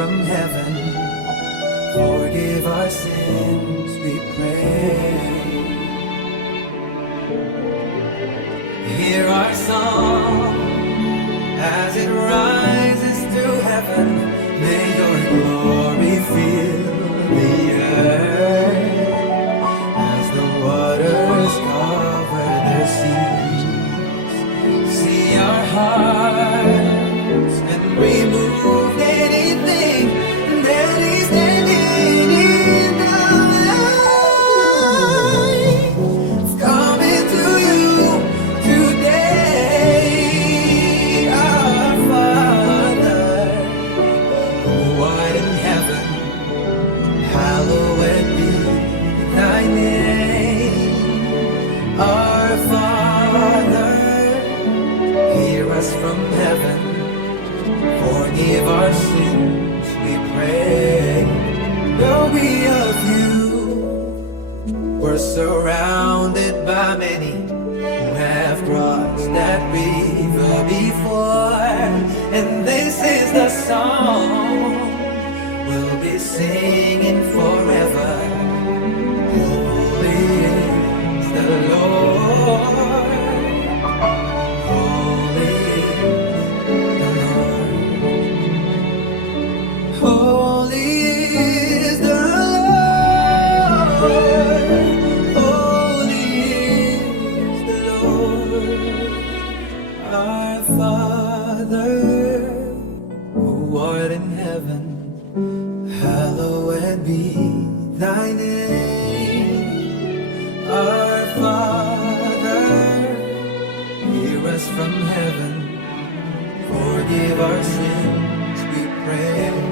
from heaven, forgive our sins, we pray. Hear our song as it rises to heaven. May your glory fill the earth as the waters cover their seas. See our hearts and remove anything that is standing in the light. Coming to you today, our Father, who art in heaven, hallowed be thy name. Our Father, hear us from heaven, forgive our sins, we pray. Though we of you were surrounded by many who have crossed that river before, and this is the song we'll be singing forever. Holy is the Lord. Holy is the Lord. Holy is the Lord. Holy is the Lord. Our Father, who art in heaven, hallowed be thy name. Our Father, hear us from heaven, forgive our sins, we pray.